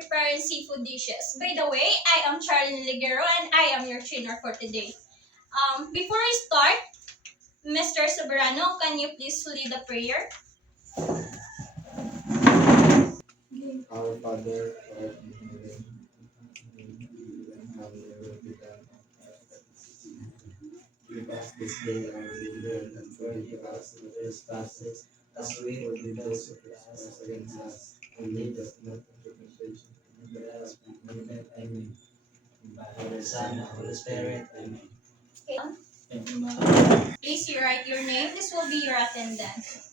preparing seafood dishes. By the way, I am Charlene Ligero and I am your trainer for today. Before I start, Mr. Soberano, can you please lead the prayer? Our Father, who art in heaven, hallowed be thy name, thy will be done on earth as it is in heaven. Give us this day our daily bread, and forgive us our trespasses, as we forgive those who trespass against us. And lead us not into temptation, but deliver us from evil. Amen. And by the Father, Son, and Holy Spirit. Amen. Thank you, Ma'am. Please write your name. This will be your attendance.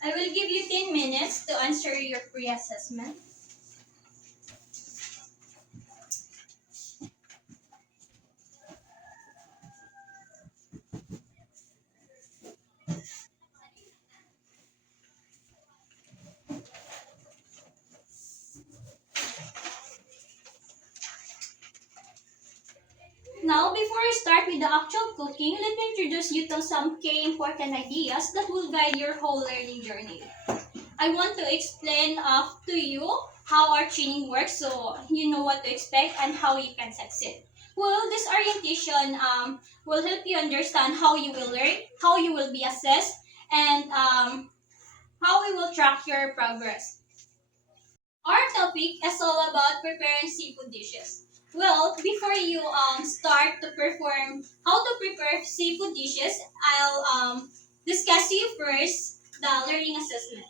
I will give you 10 minutes to answer your pre-assessment. Now, before I start with the actual cooking, let me introduce you to some key important ideas that will guide your whole learning journey. I want to explain to you how our training works so you know what to expect and how you can succeed. Well, this orientation will help you understand how you will learn, how you will be assessed, and how we will track your progress. Our topic is all about preparing seafood dishes. Well, before you start to perform how to prepare seafood dishes, I'll discuss to you first the learning assessment.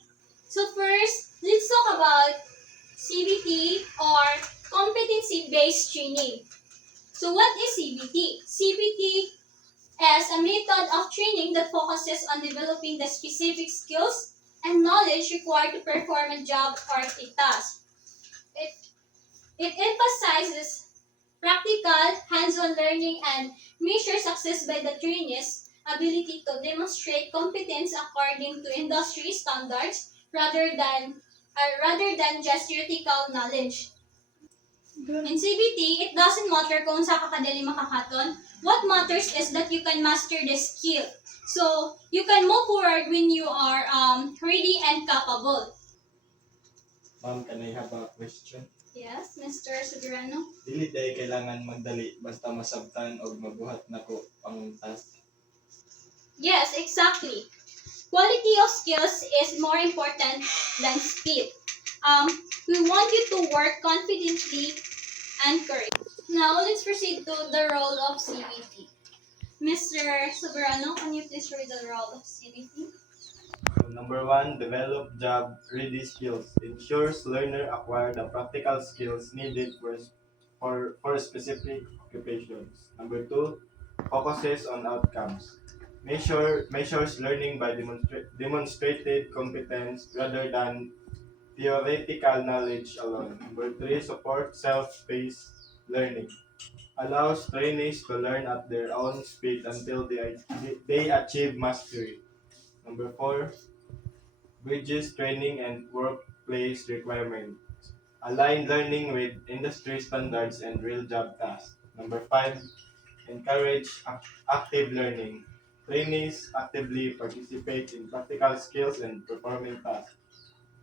So first, let's talk about CBT or competency-based training. So what is CBT? CBT is a method of training that focuses on developing the specific skills and knowledge required to perform a job or a task. It, it emphasizes practical, hands-on learning and measures success by the trainees' ability to demonstrate competence according to industry standards rather than just theoretical knowledge. In CBT, it doesn't matter kung sa kakadali makakaton. What matters is that you can master the skill. So, you can move forward when you are ready and capable. Ma'am, can I have a question? Yes, Mr. Soberano? Dili day kailangan magdali basta masabtan o mabuhat nako ang task. Yes, exactly. Quality of skills is more important than speed. We want you to work confidently and courage. Now, let's proceed to the role of CBT. Mr. Soberano, can you please read the role of CBT? So, number 1, develop job-ready skills. Ensures learner acquire the practical skills needed for specific occupations. Number 2, focuses on outcomes. Measures learning by demonstrated competence rather than theoretical knowledge alone. Number 3, support self-paced learning. Allows trainees to learn at their own speed until they achieve mastery. Number 4, bridges training and workplace requirements. Align learning with industry standards and real job tasks. Number 5, encourage active learning. Trainees actively participate in practical skills and performing tasks.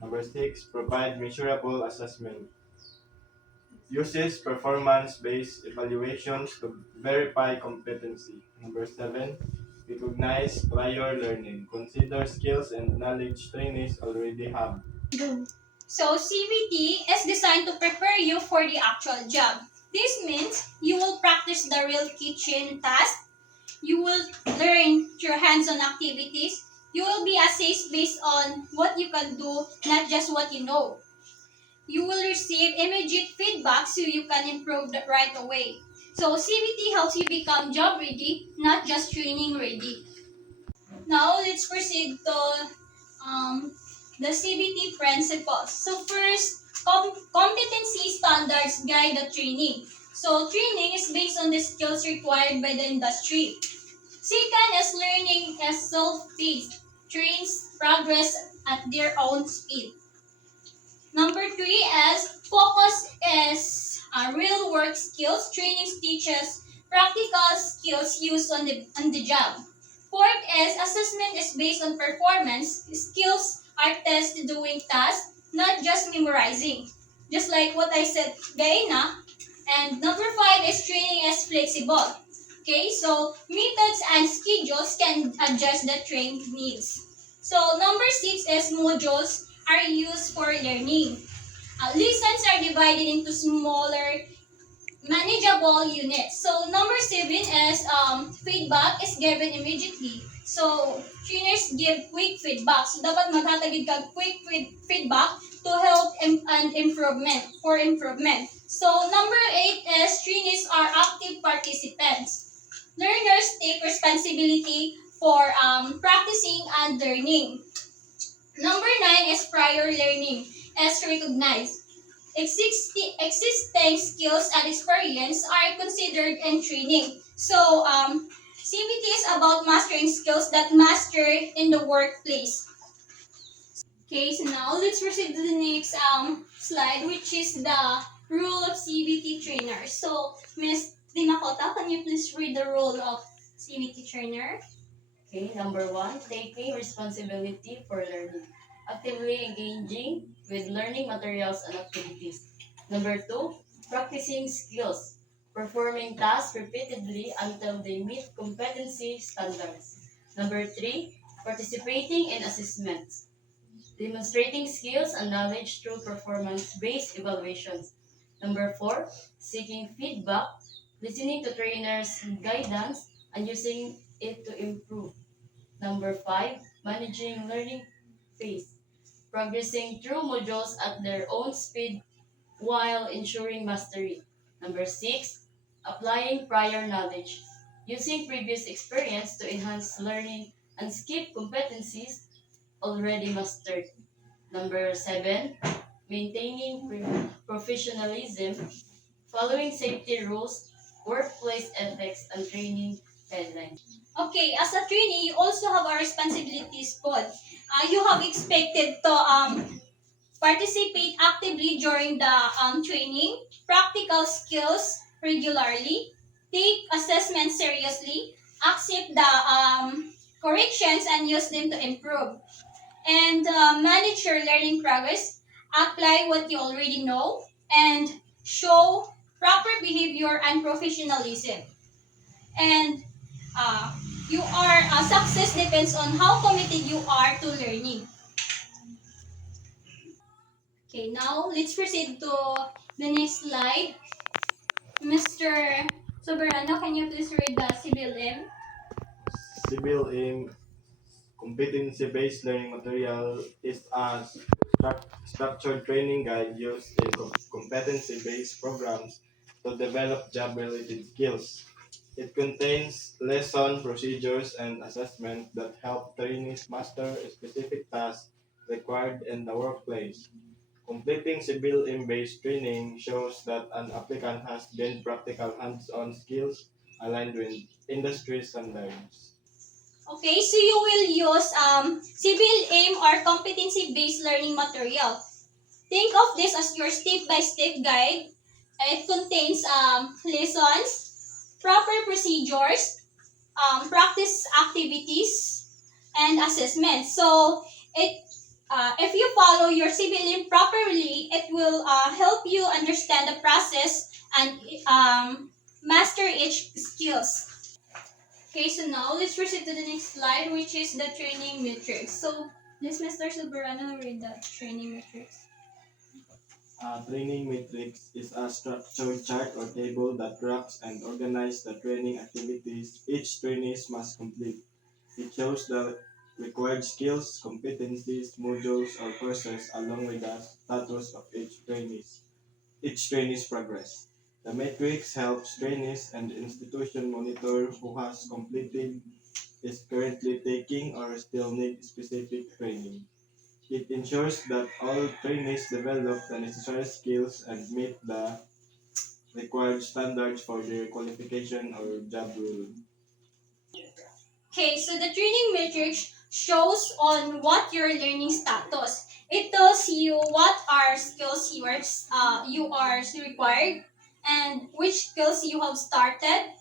Number 6, provide measurable assessment. Uses performance-based evaluations to verify competency. Number 7, recognize prior learning. Consider skills and knowledge trainees already have. So, CBT is designed to prepare you for the actual job. This means you will practice the real kitchen task. You will learn through hands-on activities. You will be assessed based on what you can do, not just what you know. You will receive immediate feedback so you can improve right away. So CBT helps you become job ready, not just training ready. Now let's proceed to the CBT principles. So first, competency standards guide the training. So training is based on the skills required by the industry. Second is learning is self-paced. Trains progress at their own speed. Number 3 is focus is real work skills. Training teaches practical skills used on the job. Fourth is assessment is based on performance. Skills are tested doing tasks, not just memorizing. Just like what I said, Gaina. And number five is training is flexible. Okay, so methods and schedules can adjust the trained needs. So number six is modules are used for learning. Lessons are divided into smaller, manageable units. So number seven is feedback is given immediately. So trainers give quick feedback. So dapat maghatagid kag quick feedback to help and improvement for improvement. So number eight is trainees are active participants. Learners take responsibility for practicing and learning. Number nine is prior learning as recognized. Existing skills and experience are considered in training. So, CBT is about mastering skills that master in the workplace. Okay, so now let's proceed to the next slide, which is the role of CBT trainer. So, Ms. Dinakota, can you please read the role of CBT trainer? Okay, number one, taking responsibility for learning. Actively engaging with learning materials and activities. Number two, practicing skills. Performing tasks repeatedly until they meet competency standards. Number three, participating in assessments. Demonstrating skills and knowledge through performance-based evaluations. Number four, seeking feedback, listening to trainers' guidance, and using it to improve. Number five, managing learning pace, progressing through modules at their own speed while ensuring mastery. Number six, applying prior knowledge, using previous experience to enhance learning and skip competencies already mastered. Number seven, maintaining professionalism, following safety rules, workplace ethics, and training guidelines. Okay, as a trainee, you also have a responsibilities po. You have expected to participate actively during the training, practical skills regularly, take assessments seriously, accept the corrections and use them to improve, and manage your learning progress, apply what you already know, and show proper behavior and professionalism. And you are success depends on how committed you are to learning. Okay, now let's proceed to the next slide. Mr. Soberano, can you please read the CBLM? Civil aim competency-based learning material is a structured training guide used in competency-based programs to develop job-related skills. It contains lesson procedures and assessment that help trainees master a specific task required in the workplace. Completing civil aim-based training shows that an applicant has gained practical hands-on skills aligned with industry standards. Okay, so you will use civil aim or competency-based learning material. Think of this as your step-by-step guide. It contains lessons, proper procedures, practice activities, and assessments. So if you follow your CBLM properly, it will help you understand the process and master each skills. Okay, so now let's proceed to the next slide, which is the training metrics. So, please, Mr. Soberano, read the training metrics. Training matrix is a structured chart or table that tracks and organizes the training activities each trainee must complete. It shows the required skills, competencies, modules, or courses along with the status of each trainee's progress. The matrix helps trainees and the institution monitor who has completed, is currently taking, or still need specific training. It ensures that all trainees develop the necessary skills and meet the required standards for their qualification or job role. Okay, so the training matrix shows on what your learning status. It tells you what are skills you are required, and which skills you have started,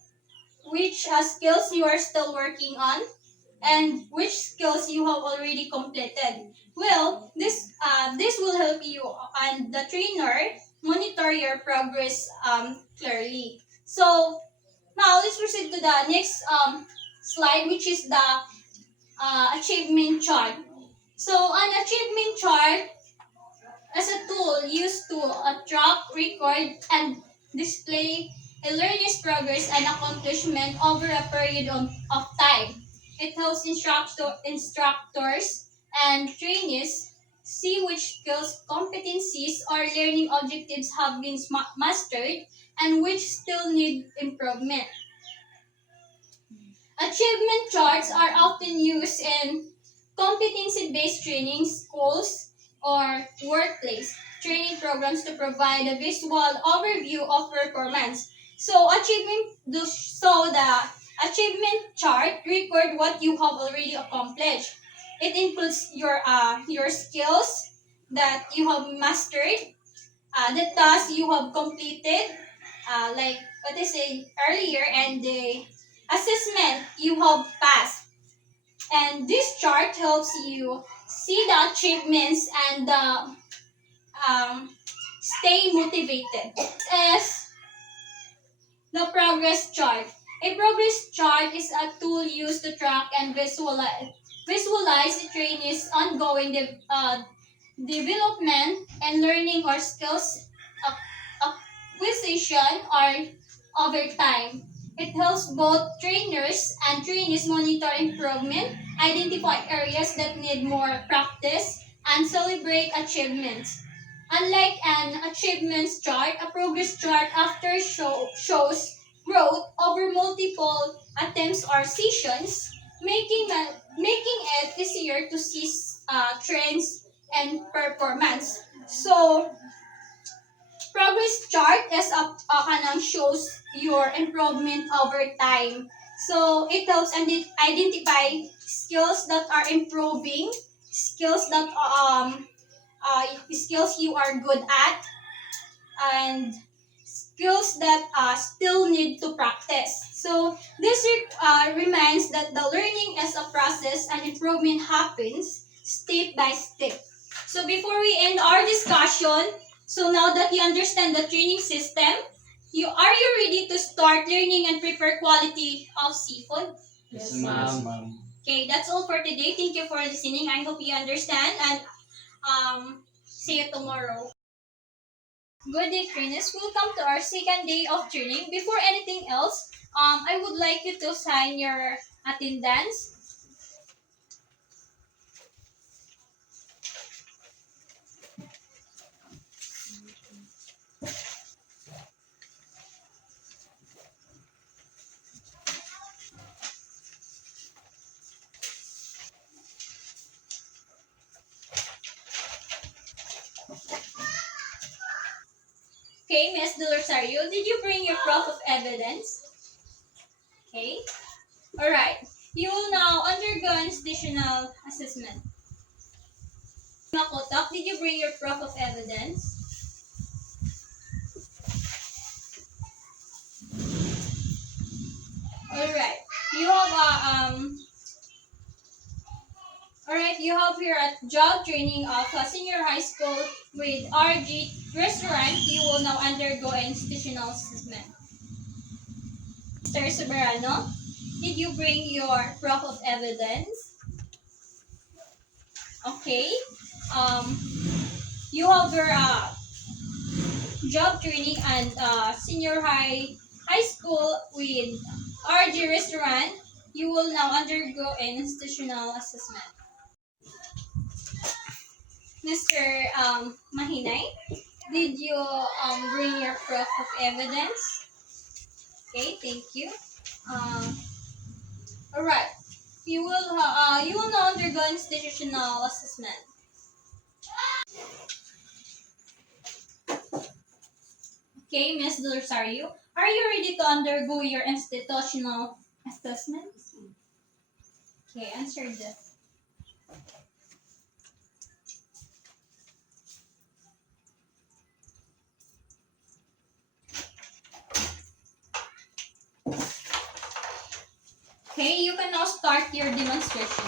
which skills you are still working on, and which skills you have already completed. Well, this will help you and the trainer monitor your progress clearly. So now let's proceed to the next slide, which is the achievement chart. So an achievement chart as a tool used to track, record, and display a learner's progress and accomplishment over a period of time. It helps instructors and trainees see which skills, competencies, or learning objectives have been mastered and which still need improvement. Achievement charts are often used in competency-based training schools or workplace training programs to provide a visual overview of performance. So the achievement chart record what you have already accomplished. It includes your skills that you have mastered, the tasks you have completed, like what I said earlier, and the assessment you have passed. And this chart helps you see the achievements and stay motivated. As the progress chart. A progress chart is a tool used to track and visualize the trainee's ongoing development and learning or skills acquisition or over time. It helps both trainers and trainees monitor improvement, identify areas that need more practice, and celebrate achievements. Unlike an achievements chart, a progress chart shows growth over multiple attempts or sessions, making it easier to see trends and performance. So, progress chart is kanang shows your improvement over time. So it helps identify skills that are improving, skills that skills you are good at, and skills that still need to practice. So this reminds that the learning is a process and improvement happens step by step. So before we end our discussion, so now that you understand the training system, are you ready to start learning and prepare quality of seafood? Yes, ma'am. Okay, that's all for today. Thank you for listening. I hope you understand, and see you tomorrow. Good day, trainers. Welcome to our second day of training. Before anything else, I would like you to sign your attendance. Okay, Ms. De Rosario, did you bring your proof of evidence? Okay. Alright. You will now undergo an institutional assessment. Makotok, did you bring your proof of evidence? Alright. You have Alright, you have here a job training of a senior high school with RG restaurant. You will now undergo an institutional assessment. Mr. Soberano, did you bring your proof of evidence? Okay. You have your job training and senior high school with RG restaurant. You will now undergo an institutional assessment. Mr. Mahinay, did you bring your proof of evidence? Okay, thank you. All right. You will now undergo institutional assessment. Okay, Ms. De Rosario, are you ready to undergo your institutional assessment? Okay, answer this. Okay, you can now start your demonstration.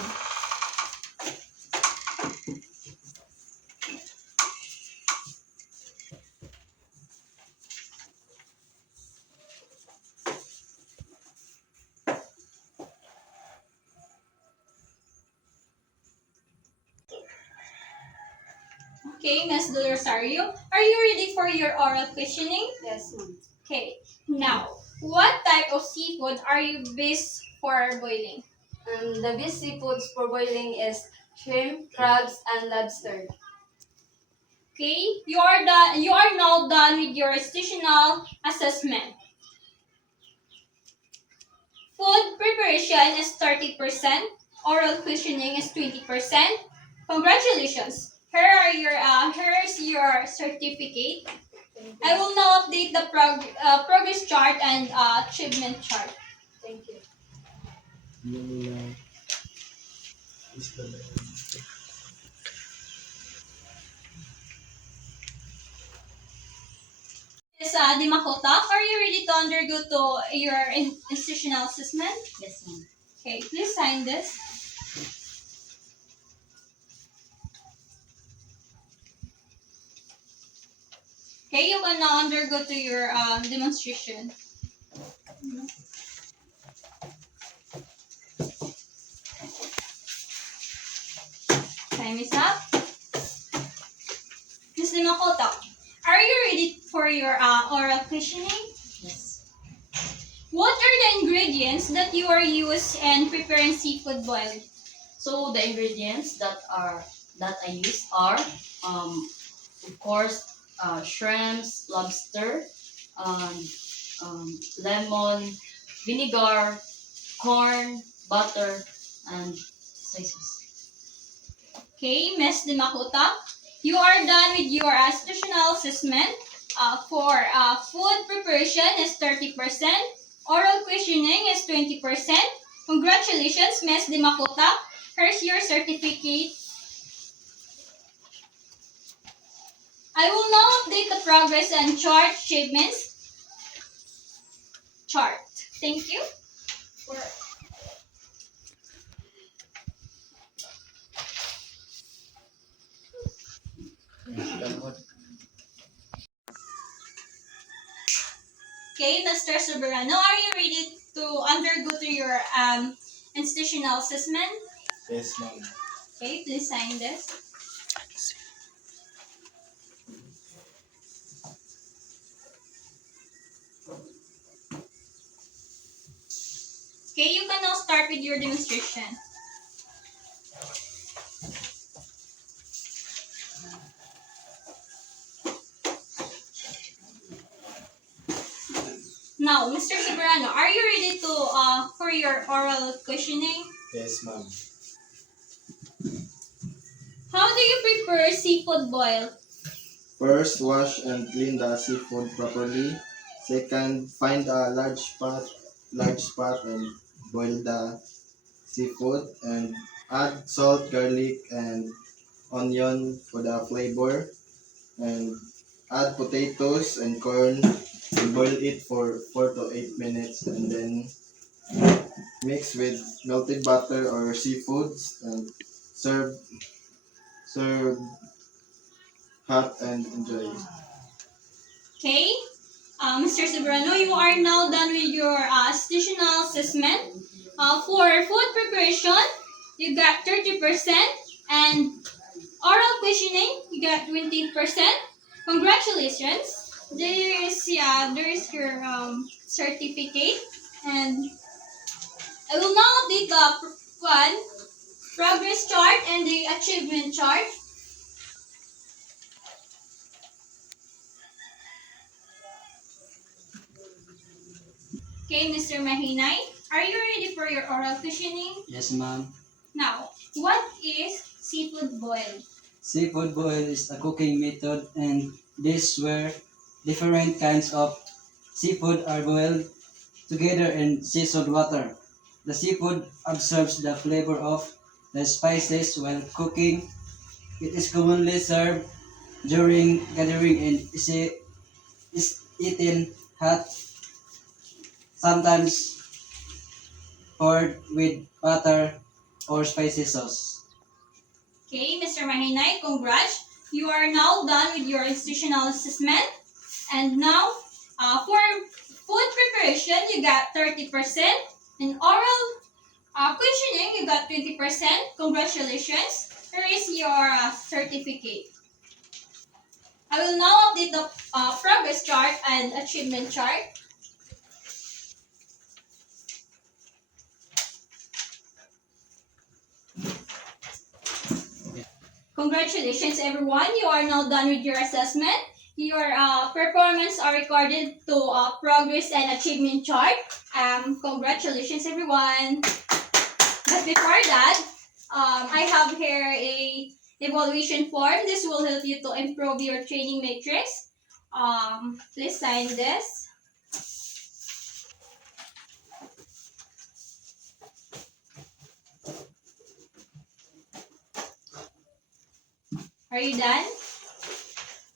Okay, Ms. Del Rosario, are you ready for your oral questioning? Yes, ma'am. Okay, now, what type of seafood are you best for boiling? The best seafoods for boiling is shrimp, crabs, and lobster. Okay, you are done. You are now done with your institutional assessment. Food preparation is 30%. Oral questioning is 20%. Congratulations. Here's your certificate. I will now update the progress chart and achievement chart. Thank you. Ms. Dimakotak, are you ready to undergo to your institutional assessment? Yes, ma'am. Okay, please sign this. Okay, you can now undergo to your demonstration. Time is up. Ms. Dimakotak, are you ready for your oral questioning? Yes. What are the ingredients that you are used in preparing seafood boil? So the ingredients that I use are, of course, shrimps, lobster, um, lemon, vinegar, corn, butter, and soy sauce. Okay, Ms. Dimakotak, you are done with your institutional assessment. For food preparation is 30%. Oral questioning is 20%. Congratulations, Ms. Dimakotak. Here's your certificate. I will now update the progress and chart achievements chart. Thank you. Okay, Mr. Soberano, are you ready to undergo to your institutional assessment? Yes, ma'am. Okay, please sign this. Okay, you can now start with your demonstration. Now, Mr. Soberano, are you ready to for your oral questioning? Yes, ma'am. How do you prepare seafood boil? First, wash and clean the seafood properly. Second, find a large pot and boil the seafood and add salt, garlic, and onion for the flavor. And add potatoes and corn and boil it for 4 to 8 minutes and then mix with melted butter or seafoods and serve hot and enjoy. Okay, Mr. Soberano, you are now done with your institutional assessment. For food preparation, you got 30%, and oral questioning, you got 20%. Congratulations. There is your certificate, and I will now update the progress chart and the achievement chart. Okay, Mr. Mahinay, are you ready for your oral questioning? Yes, ma'am. Now, what is seafood boil? Seafood boil is a cooking method and dish where different kinds of seafood are boiled together in seasoned water. The seafood absorbs the flavor of the spices while cooking. It is commonly served during gathering and is eaten hot sometimes poured with butter or spicy sauce. Okay, Mr. Mahinay, congrats. You are now done with your institutional assessment. And now, for food preparation, you got 30%. And oral questioning, you got 20%. Congratulations. Here is your certificate. I will now update the progress chart and achievement chart. Congratulations, everyone. You are now done with your assessment. Your performance are recorded to progress and achievement chart. Congratulations, everyone. But before that, I have here a evaluation form. This will help you to improve your training matrix. Please sign this. Are you done?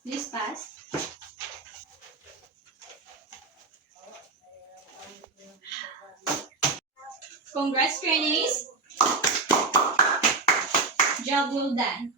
Please pass. Congrats, trainees. Job well done.